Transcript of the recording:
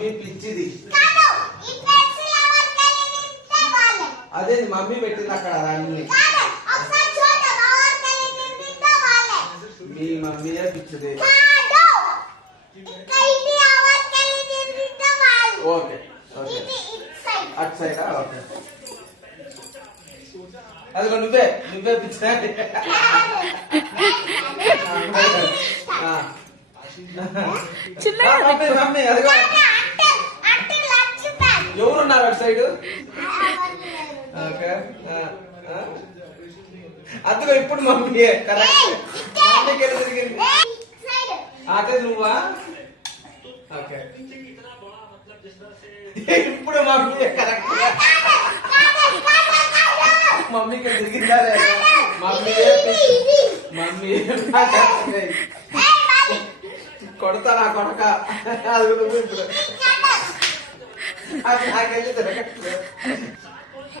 Mummy పిచ్చిది. అదే mummy పెట్టింది అక్కడ అన్ని. మీ మమ్మీయే పిచ్చిది. ఓకే ఓకే అటు సైడా? ఓకే అదిగో నువ్వే పిచ్చిదా? మమ్మీ అదిగో ఎవరున్నారు అటు సైడ్? ఓకే అదిగో ఇప్పుడు మమ్మీ కరెక్ట్. మమ్మీకి ఎలా తిరిగింది? అదే నువ్వా? ఓకే ఇప్పుడు మమ్మీ కరెక్ట్. మమ్మీకి తిరిగిందా లేదా? మమ్మీ కొడతా నా కొడక. అది నువ్వు ఇప్పుడు అది నాకెళ్ళి తిరగట్లేదు.